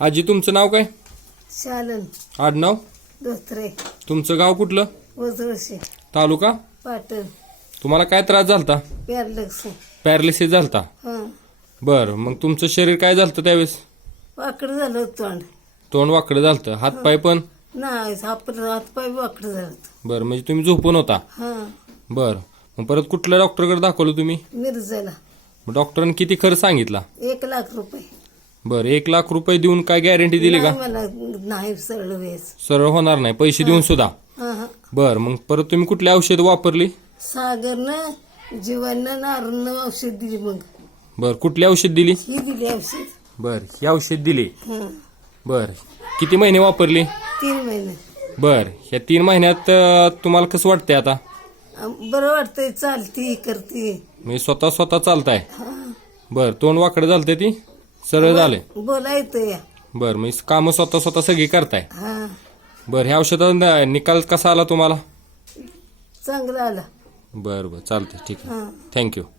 आजी तुमचं नाव काय? शालन आडनाव? धोत्रे तुमचं गाव कुठलं? वजवशी तालुका? पाटण तुम्हाला काय त्रास झालता? प्यारलक्ष पॅरालिसिस झालता? हा बर, मग तुमचं शरीर काय झालतं त्यावेळेस? वाकडं झालं तोंड. तोंड वाकडं झालतं, हातपाय पण? नाही आपलं हातपाय वाकडं झालं. बर, म्हणजे तुम्ही झोपून होता? हा बर, मग परत कुठल्या डॉक्टरकडे दाखवलं तुम्ही? मिरजेला मग डॉक्टरांनी किती खर्च सांगितला? 1,00,000 रुपये. बर, 1,00,000 रुपये देऊन काय गॅरंटी दिली का? नाही, मला नाही सरळ वेळेस. सरळ होणार नाही पैसे देऊन सुद्धा? हा हा बर, मग परत तुम्ही कुठली औषध वापरली? सागरनं जीवानं नारून औषध दिली. मग बर, कुठली औषध दिली? ही दिली औषध. बर, ही औषध दिली. हा बर, किती महिने वापरली? 3 महिने. बर, ह्या 3 महिन्यात तुम्हाला कसं वाटतंय आता? बरं वाटतंय, चालती करते. म्हणजे स्वतः चालताय? हा बर, तोंड वाकडं झालतं ती सरळ झाले? बोला येतं या. बर, म्हणजे कामं स्वतः सगळी करताय? हा बर, ह्या औषधाचा निकाल कसा आला तुम्हाला? चांगलं आलं. बर बर, चालतंय, ठीक आहे, हा थँक्यू.